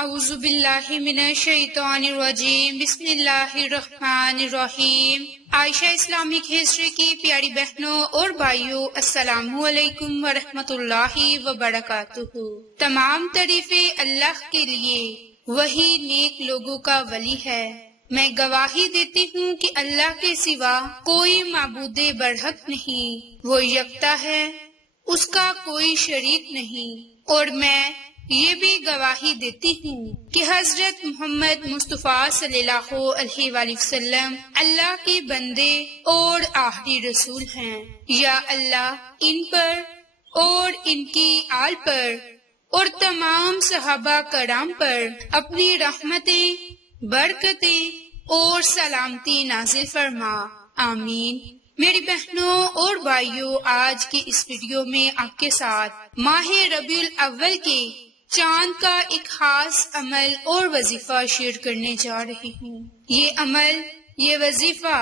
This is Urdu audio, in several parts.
اعوذ باللہ من الشیطان الرجیم، بسم اللہ الرحمن الرحیم۔ عائشہ اسلامک ہسٹری کی پیاری بہنوں اور بھائیوں، السلام علیکم ورحمۃ اللہ وبرکاتہ۔ تمام تعریفیں اللہ کے لیے، وہی نیک لوگوں کا ولی ہے۔ میں گواہی دیتی ہوں کہ اللہ کے سوا کوئی معبود برحق نہیں، وہ یکتا ہے، اس کا کوئی شریک نہیں۔ اور میں یہ بھی گواہی دیتی ہوں کہ حضرت محمد مصطفیٰ صلی اللہ علیہ وآلہ وسلم اللہ کے بندے اور آخری رسول ہیں۔ یا اللہ ان پر اور ان کی آل پر اور تمام صحابہ کرام پر اپنی رحمتیں، برکتیں اور سلامتی نازل فرما، آمین۔ میری بہنوں اور بھائیوں، آج کی اس ویڈیو میں آپ کے ساتھ ماہ ربیع الاول کے چاند کا ایک خاص عمل اور وظیفہ شیئر کرنے جا رہی ہوں۔ یہ عمل، یہ وظیفہ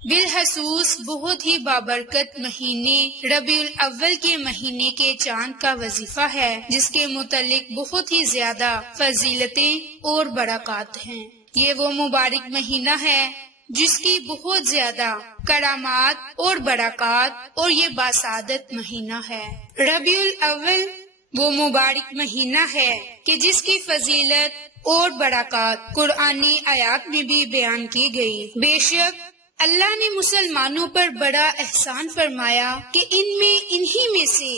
بالخصوص بہت ہی بابرکت مہینے ربیع الاول کے مہینے کے چاند کا وظیفہ ہے، جس کے متعلق بہت ہی زیادہ فضیلتیں اور برکات ہیں۔ یہ وہ مبارک مہینہ ہے جس کی بہت زیادہ کرامات اور برکات، اور یہ باسعادت مہینہ ہے۔ ربیع الاول وہ مبارک مہینہ ہے کہ جس کی فضیلت اور برکات قرآنی آیات میں بھی بیان کی گئی۔ بے شک اللہ نے مسلمانوں پر بڑا احسان فرمایا کہ انہی میں سے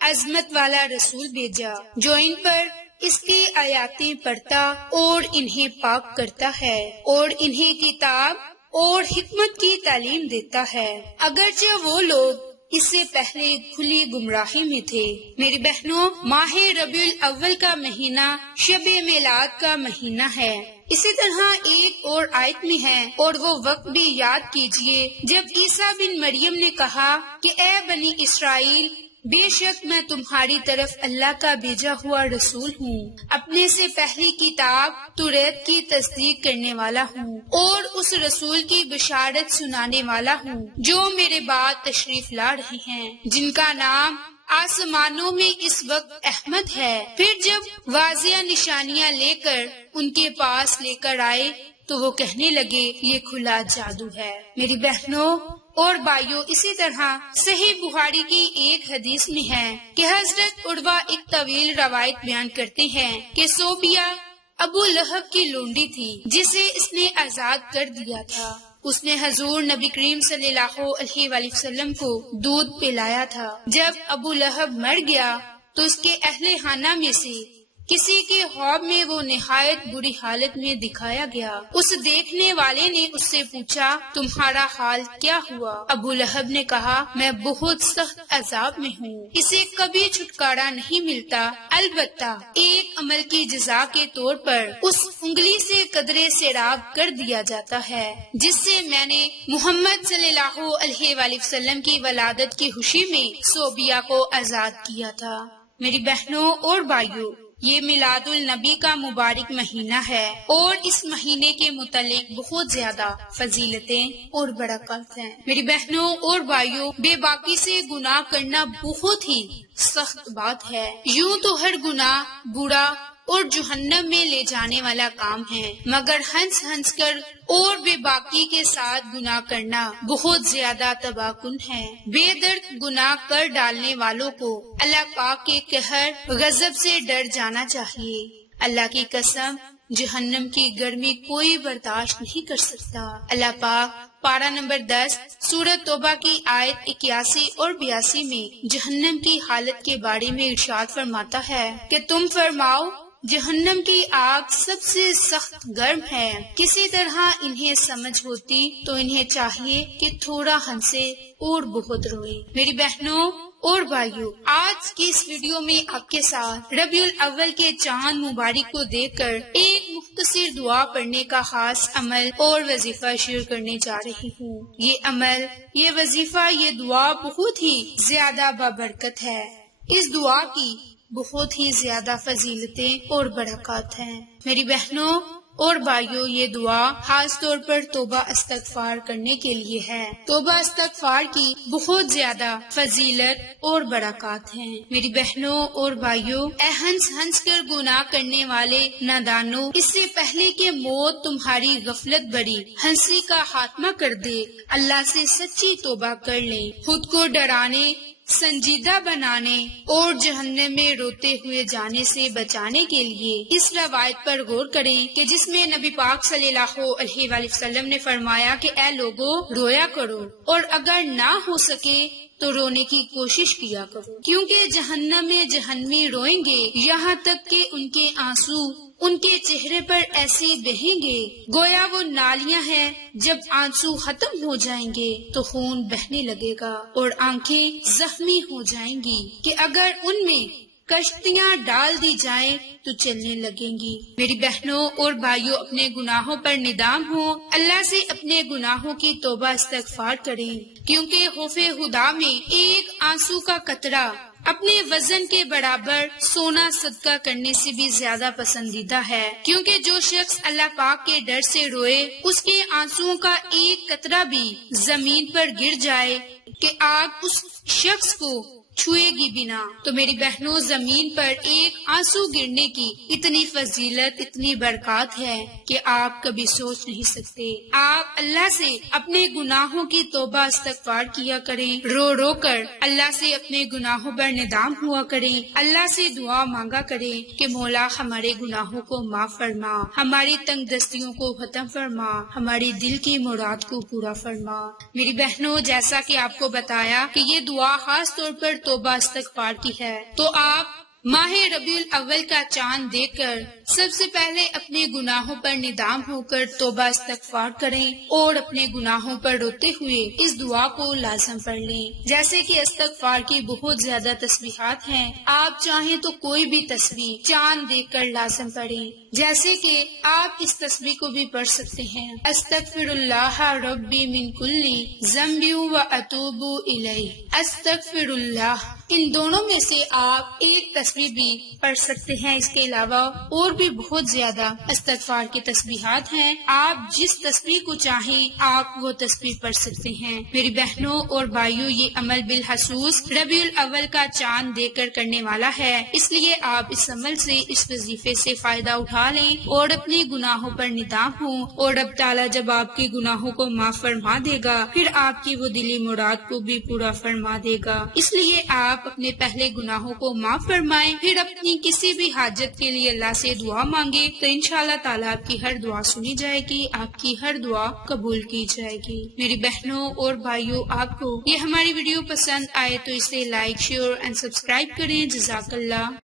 عظمت والا رسول بھیجا جو ان پر اس کی آیاتیں پڑھتا اور انہیں پاک کرتا ہے اور انہیں کتاب اور حکمت کی تعلیم دیتا ہے، اگرچہ وہ لوگ اس سے پہلے کھلی گمراہی میں تھے۔ میری بہنوں، ماہ ربیع الاول کا مہینہ شب میلاد کا مہینہ ہے۔ اسی طرح ایک اور آیت میں ہے، اور وہ وقت بھی یاد کیجئے جب عیسیٰ بن مریم نے کہا کہ اے بنی اسرائیل، بے شک میں تمہاری طرف اللہ کا بھیجا ہوا رسول ہوں، اپنے سے پہلی کتاب توریت کی تصدیق کرنے والا ہوں اور اس رسول کی بشارت سنانے والا ہوں جو میرے بعد تشریف لا رہے ہیں، جن کا نام آسمانوں میں اس وقت احمد ہے۔ پھر جب واضح نشانیاں لے کر ان کے پاس لے کر آئے تو وہ کہنے لگے یہ کھلا جادو ہے۔ میری بہنوں اور بھائیوں، اسی طرح صحیح بخاری کی ایک حدیث میں ہے کہ حضرت عروہ ایک طویل روایت بیان کرتے ہیں کہ صوبیہ ابو لہب کی لونڈی تھی جسے اس نے آزاد کر دیا تھا۔ اس نے حضور نبی کریم صلی اللہ علیہ وآلہ وسلم کو دودھ پلایا تھا۔ جب ابو لہب مر گیا تو اس کے اہل خانہ میں سے کسی کے خواب میں وہ نہایت بری حالت میں دکھایا گیا۔ اس دیکھنے والے نے اس سے پوچھا تمہارا حال کیا ہوا؟ ابو لہب نے کہا میں بہت سخت عذاب میں ہوں، اسے کبھی چھٹکارا نہیں ملتا، البتہ ایک عمل کی جزا کے طور پر اس انگلی سے قدرے سیراب کر دیا جاتا ہے جس سے میں نے محمد صلی اللہ علیہ وآلہ وسلم کی ولادت کی خوشی میں صوبیہ کو آزاد کیا تھا۔ میری بہنوں اور بھائیوں، یہ میلاد النبی کا مبارک مہینہ ہے اور اس مہینے کے متعلق بہت زیادہ فضیلتیں اور برکات ہیں۔ میری بہنوں اور بھائیوں، بے باکی سے گناہ کرنا بہت ہی سخت بات ہے۔ یوں تو ہر گناہ برا اور جہنم میں لے جانے والا کام ہے، مگر ہنس ہنس کر اور بے باکی کے ساتھ گناہ کرنا بہت زیادہ تباہ کن ہے۔ بے درد گناہ کر ڈالنے والوں کو اللہ پاک کے قہر غضب سے ڈر جانا چاہیے۔ اللہ کی قسم، جہنم کی گرمی کوئی برداشت نہیں کر سکتا۔ اللہ پاک پارہ نمبر 10 سورۃ توبہ کی آیت 81 اور 82 میں جہنم کی حالت کے بارے میں ارشاد فرماتا ہے کہ تم فرماؤ جہنم کی آگ سب سے سخت گرم ہے۔ کسی طرح انہیں سمجھ ہوتی تو انہیں چاہیے کہ تھوڑا ہنسے اور بہت روئے۔ میری بہنوں اور بھائیوں، آج کی اس ویڈیو میں آپ کے ساتھ ربیع الاول کے چاند مبارک کو دیکھ کر ایک مختصر دعا پڑھنے کا خاص عمل اور وظیفہ شیئر کرنے جا رہی ہوں۔ یہ عمل، یہ وظیفہ، یہ دعا بہت ہی زیادہ بابرکت ہے۔ اس دعا کی بہت ہی زیادہ فضیلتیں اور برکات ہیں۔ میری بہنوں اور بھائیو، یہ دعا خاص طور پر توبہ استغفار کرنے کے لیے ہے۔ توبہ استغفار کی بہت زیادہ فضیلت اور برکات ہیں۔ میری بہنوں اور بھائیو، اے ہنس ہنس کر گناہ کرنے والے نادانو، اس سے پہلے کہ موت تمہاری غفلت بری ہنسی کا خاتمہ کر دے، اللہ سے سچی توبہ کر لیں۔ خود کو ڈرانے، سنجیدہ بنانے اور جہنم میں روتے ہوئے جانے سے بچانے کے لیے اس روایت پر غور کریں کہ جس میں نبی پاک صلی اللہ علیہ وآلہ وسلم نے فرمایا کہ اے لوگو، رویا کرو، اور اگر نہ ہو سکے تو رونے کی کوشش کیا کرو، کیونکہ جہنم میں جہنمی روئیں گے یہاں تک کہ ان کے آنسو ان کے چہرے پر ایسے بہیں گے گویا وہ نالیاں ہیں۔ جب آنسو ختم ہو جائیں گے تو خون بہنے لگے گا اور آنکھیں زخمی ہو جائیں گی کہ اگر ان میں کشتیاں ڈال دی جائیں تو چلنے لگیں گی۔ میری بہنوں اور بھائیوں، اپنے گناہوں پر ندام ہو، اللہ سے اپنے گناہوں کی توبہ استغفار کریں، کیونکہ خوف خدا میں ایک آنسو کا قطرہ اپنے وزن کے برابر سونا صدقہ کرنے سے بھی زیادہ پسندیدہ ہے، کیونکہ جو شخص اللہ پاک کے ڈر سے روئے، اس کے آنسوؤں کا ایک قطرہ بھی زمین پر گر جائے کہ آگ اس شخص کو چھوئے گی بنا۔ تو میری بہنوں، زمین پر ایک آنسو گرنے کی اتنی فضیلت، اتنی برکات ہے کہ آپ کبھی سوچ نہیں سکتے۔ آپ اللہ سے اپنے گناہوں کی توبہ استغفار کیا کریں، رو رو کر اللہ سے اپنے گناہوں پر ندام ہوا کریں، اللہ سے دعا مانگا کریں کہ مولا ہمارے گناہوں کو معاف فرما، ہماری تنگ دستیوں کو ختم فرما، ہماری دل کی مراد کو پورا فرما۔ میری بہنوں، جیسا کہ آپ کو بتایا کہ یہ دعا خاص طور پر توبہ استغفار کی ہے، تو آپ ماہ ربیع الاول کا چاند دیکھ کر سب سے پہلے اپنے گناہوں پر ندام ہو کر توبہ استغفار کریں اور اپنے گناہوں پر روتے ہوئے اس دعا کو لازم پڑھ لیں۔ جیسے کہ استغفار کی بہت زیادہ تسبیحات ہیں، آپ چاہیں تو کوئی بھی تسبیح چاند دیکھ کر لازم پڑھیں، جیسے کہ آپ اس تسبیح کو بھی پڑھ سکتے ہیں، استغفر اللہ ربی من کل ذنب و اتوب الیہ، استغفر اللہ۔ ان دونوں میں سے آپ ایک تسبیح بھی پڑھ سکتے ہیں۔ اس کے علاوہ اور بھی بہت زیادہ استغفار کی تسبیحات ہیں، آپ جس تسبیح کو چاہیں آپ وہ تسبیح پڑھ سکتے ہیں۔ میری بہنوں اور بھائیوں، یہ عمل بالخصوص ربیع الاول کا چاند دیکھ کر کرنے والا ہے، اس لیے آپ اس عمل سے، اس وظیفے سے فائدہ اٹھا لیں اور اپنے گناہوں پر ندام ہوں، اور رب تعالیٰ جب آپ کے گناہوں کو معاف فرما دے گا پھر آپ کی وہ دلی مراد کو بھی پورا فرما دے گا۔ اس لیے آپ اپنے پہلے گناہوں کو معاف فرمائیں، پھر اپنی کسی بھی حاجت کے لیے اللہ سے دعا مانگے تو انشاءاللہ تعالیٰ آپ کی ہر دعا سنی جائے گی، آپ کی ہر دعا قبول کی جائے گی۔ میری بہنوں اور بھائیوں، آپ کو یہ ہماری ویڈیو پسند آئے تو اسے لائک، شیئر اینڈ سبسکرائب کریں۔ جزاک اللہ۔